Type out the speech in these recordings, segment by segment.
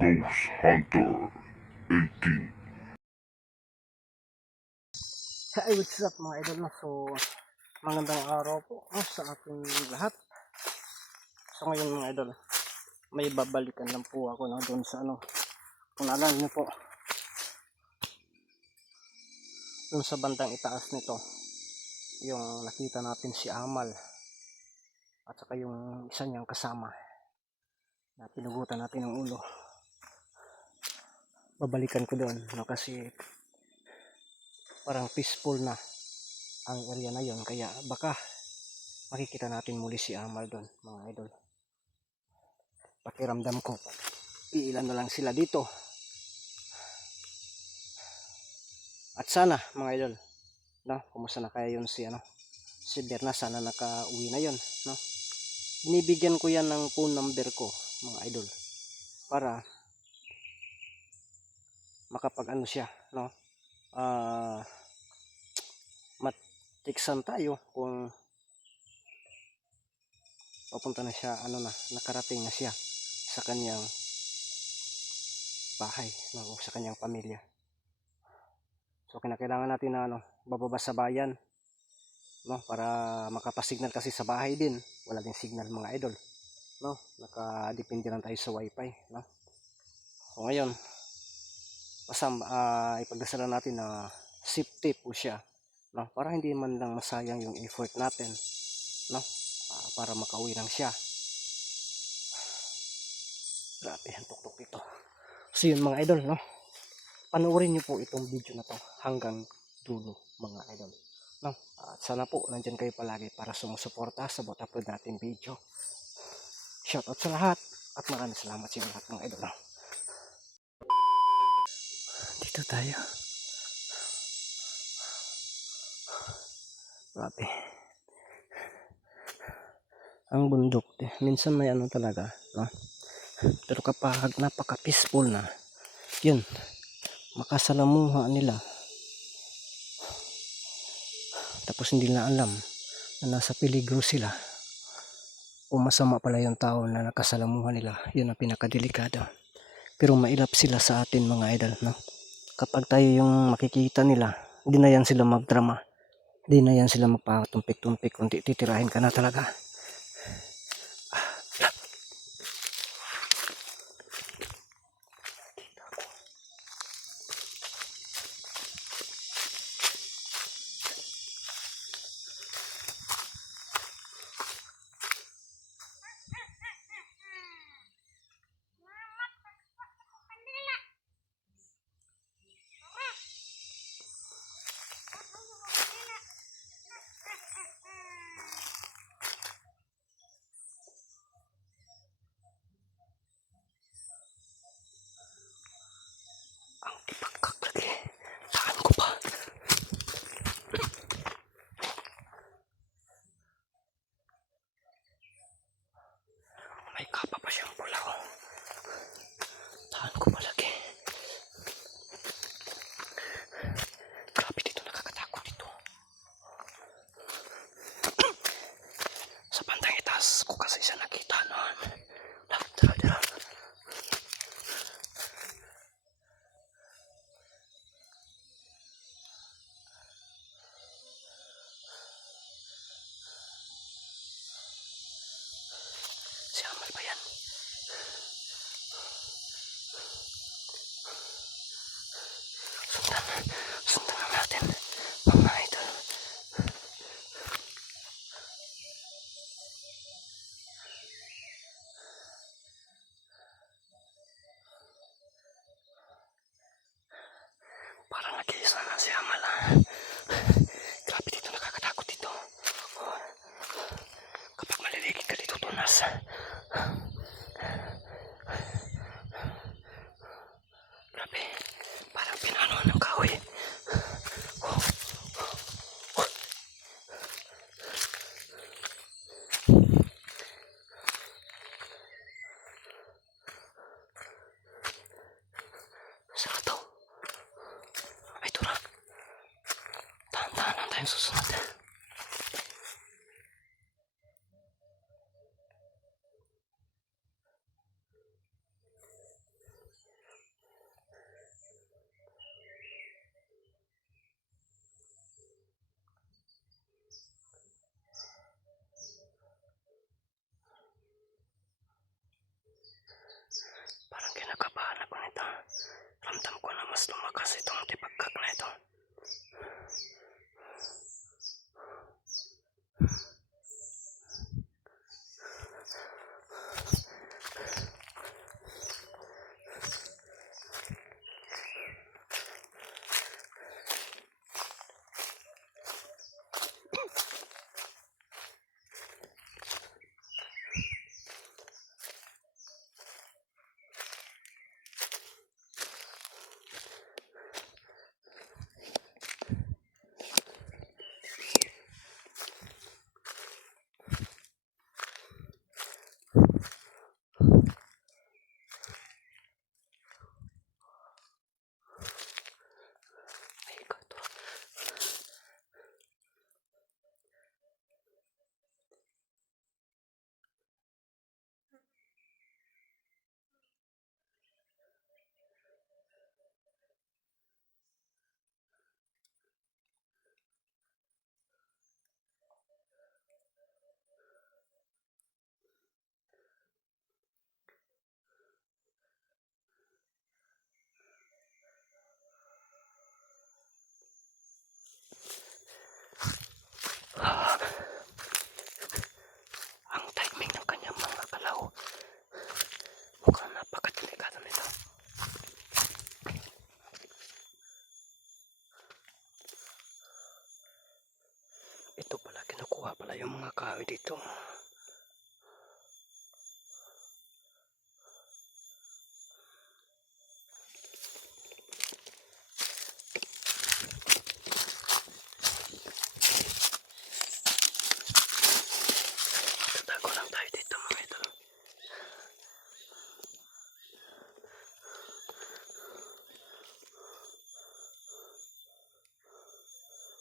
Ghost Hunter 18. Hi, what's up mga idol na? So, magandang araw po sa ating lahat. So ngayon mga idol, may babalikan lang po ako doon sa kung naalala niyo po, doon sa bandang itaas nito, yung nakita natin si Amal at saka yung isa niyang kasama na pinugutan natin ng ulo. Babalikan ko doon kasi parang peaceful na ang area na yon, kaya baka makikita natin muli si Amal doon mga idol. Pakiramdam ko iilan na lang sila dito, at sana mga idol, kumusta na kaya yun si Berna, sana nakauwi na yun, binibigyan ko yan ng phone number ko mga idol para makapag siya, matiksan tayo kung papunta na siya, nakarating na siya sa kanyang bahay, sa kanyang pamilya. So kinakailangan natin na bababa sa bayan, para makapasignal, kasi sa bahay din wala din signal mga idol, nakadepende lang tayo sa wifi, so ngayon ipagdasalan natin na safety po siya, para hindi man lang masayang yung effort natin, para makauwi lang siya. Grabe ang tuktok dito. So yun mga idol, panoorin nyo po itong video na to hanggang dulo mga idol, at sana po nandyan kayo palagi para sumusuporta sa bawat upload natin video. Shoutout sa lahat at maraming salamat sa lahat mga idol. Dito tayo. Grabe ang bundok, minsan may talaga, pero kapag napaka peaceful na yun, makasalamuha nila, tapos hindi na alam na nasa peligro sila o masama pala yung tao na nakasalamuha nila, yun ang pinakadelikado. Pero mailap sila sa atin mga idol, kapag tayo yung makikita nila, hindi na yan sila magdrama, hindi na yan sila magpatumpik-tumpik, kundi titirahin ka na talaga. May kapa pa siyang pula, tahan ko palagi. Grabe dito, nakakatakot dito. Sa bandang itaas ko kasi siya nakita noon. Tara. Si Amal ba yan? Sundan na natin mga idol. Parang nag-iisa na si Amal, Grabe dito, nakakatakot dito. Kapag maliligid ka dito, tunas. Grabe, parang pinano ng kahoy. Saan to? Ay, tura. Tahan-tahan lang tayong susunod. mas lumakas itong tipagkak na ito. Ang timing ng kanyang mga galaw, mukhang napakadelikado nito. Ito pala, kinukuha pala yung mga kahoy dito. Tatago lang tayo dito mga idol.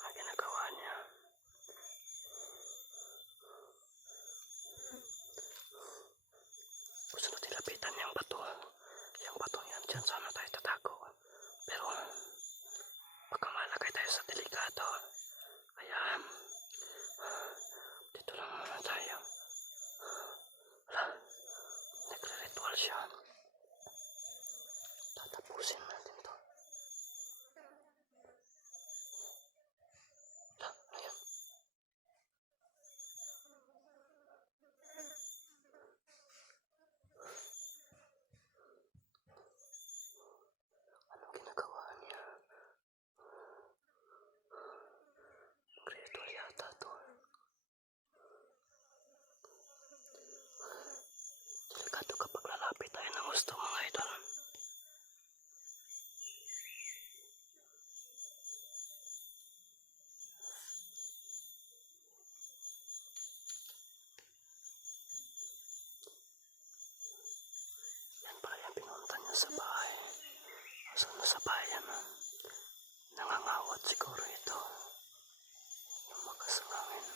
Ang ginagawa niya, gusto na tilapitan yung bato. Yung bato yan, dyan sana tayo tatago. Pero baka malagay tayo sa delikado. Kaya dito lang muna tayo. Wala, nagre-ritual siya. Tatapusin natin to. Wala, ayan. Anong ginagawa niya? Ritual yata to. Delikado kapag lalapit tayo ng gusto mga idol. Yan pala yung pinunta niya sa bahay. So nasa bayan, nangangawat siguro ito. Yung makasangangin.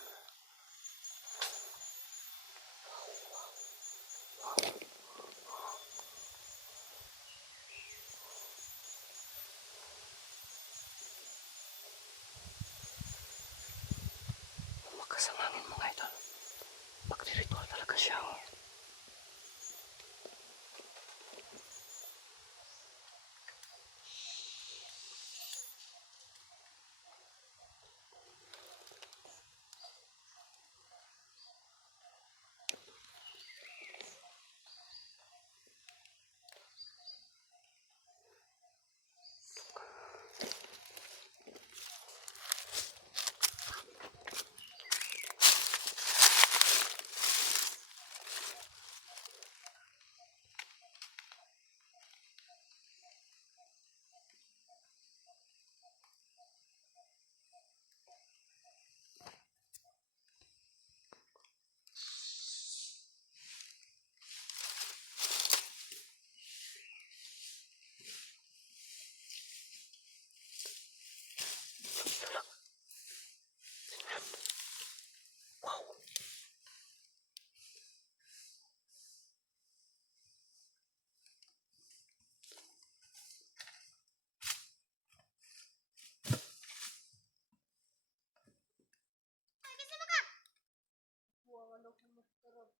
Yung makasangangin mga idol. Pagriritual talaga siya. Wow. Ikaw anak ni Mas Karak?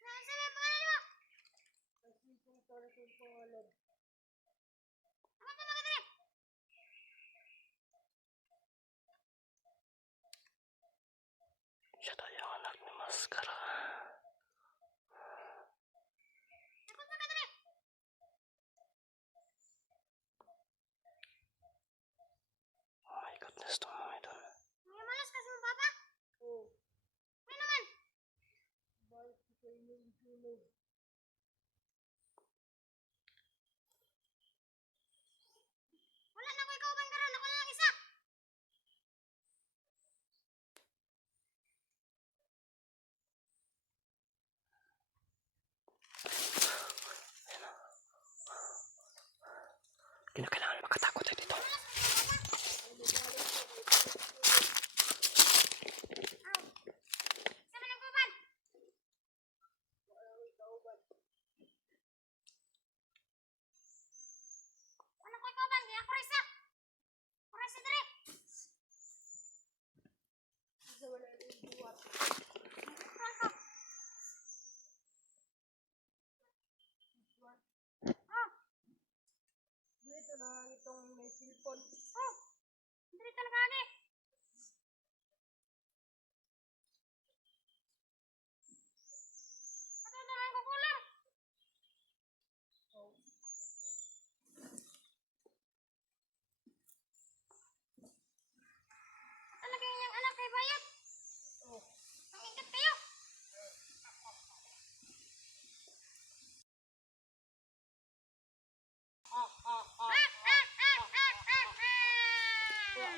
Nasa may pangalan mo? Siya daw yung anak ni Maskara. Oh my goodness to mga idol. May malas kasi mo, Papa? Oo. May naman? Balik ko yung tulog. Wala na ko ikaw bang karon, ako na lang isa. Kinakailangan makatakot tayo dito. Sama ng kuban. Wala ko ikaw bang, di ako risa. Ako risa dali. Isa wala yung buwat. Dito na itong may cellphone. Oh! Dito na kani. Ato na ang kukulang. Oh. Talaga yung anak kay bayad. Oh. Ang ingat kayo.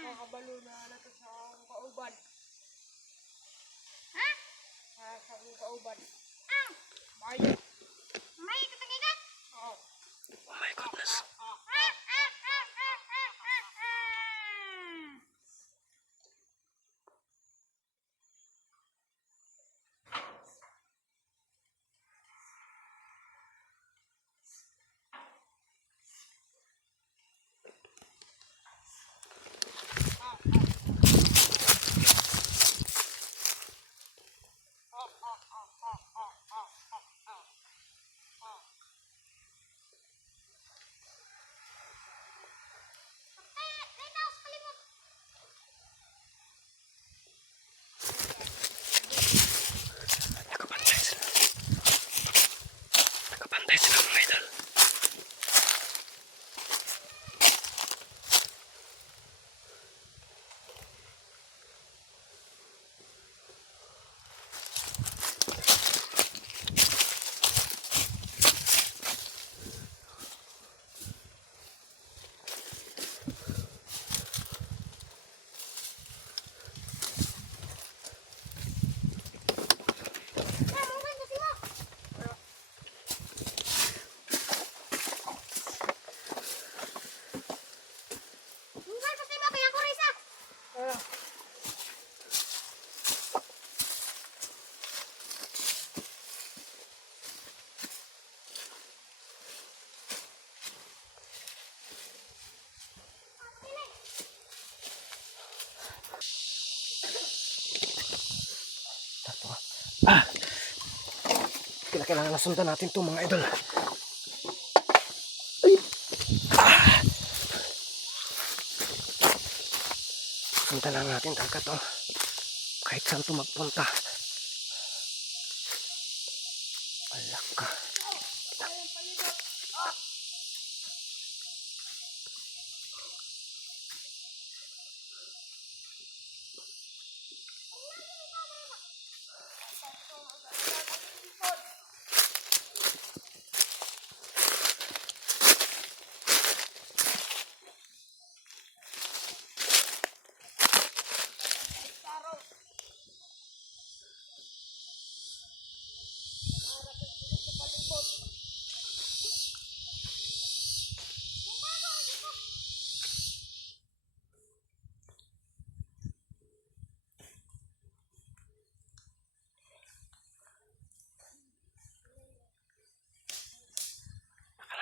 Makabalo na nato sa akong kauban. Ha? Sa akong kauban. Ang? Bayan. May katangigan? Oo. Oh my goodness. Nakapantay sila. Nakapantay sila mga idol. Kailangan na sundan natin to mga idol. Ay! Sundan lang natin talaga to. Kahit saan to magpunta. Alak ka.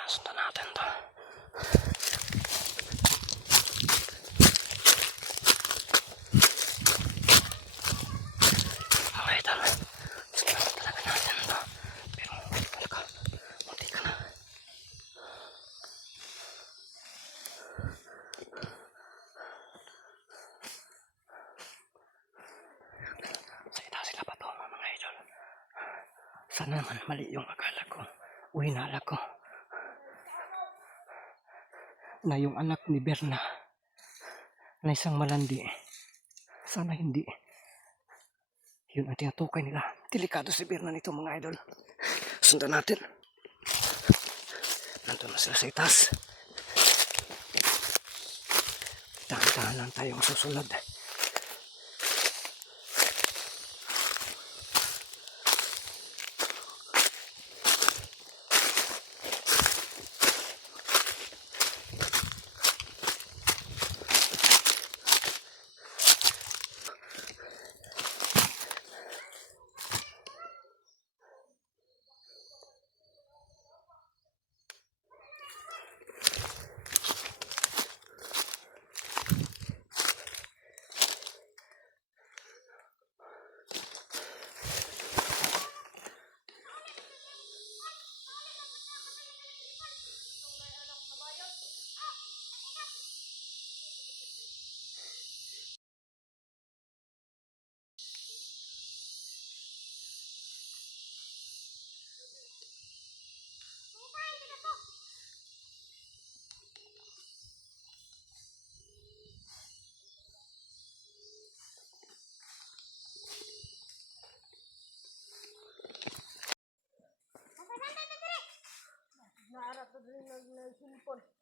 Sundan natin to. Okay, tama. Sundan talaga natin to. Pero talaga, munti ka na. Sana naman mali yung akala ko. O hinala ko. Na yung anak ni Berna na isang malandi. Sana hindi. Yun ang tinutukay nila. Delikado si Berna nito mga idol. Sundan natin. Nandun na sila sa itaas. Dahan-dahan lang tayong susunod. Naarap na rin nagsimpon.